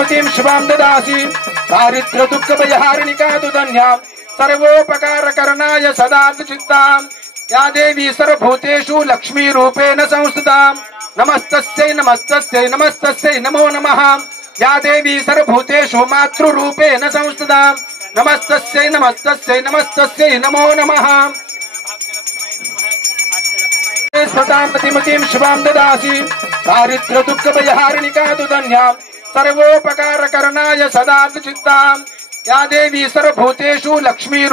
शान्तिमतीं शुभां ददासि दारिद्र्य दुःख भयहारिणिका तु धन्यां सर्वोपकारकरणाय सदार्थ या देवी सर्वभूतेषु लक्ष्मी रूपेण संस्थिता नमस्तस्यै नमस्तस्यै नमस्तस्यै नमो नमः या देवी सर्वभूतेषु मातृरूपेण संस्थिता नमस्तस्यै नमस्तस्यै नमस्तस्यै नमो नमः स्फटामतिमतीं शुभां ददासि दारिद्र्य दुःख भयहारिणिका तु धन्यां सर्वोपकारकरणाय सदार्थ चित्तां या देवी सर्वभूतेषु लक्ष्मी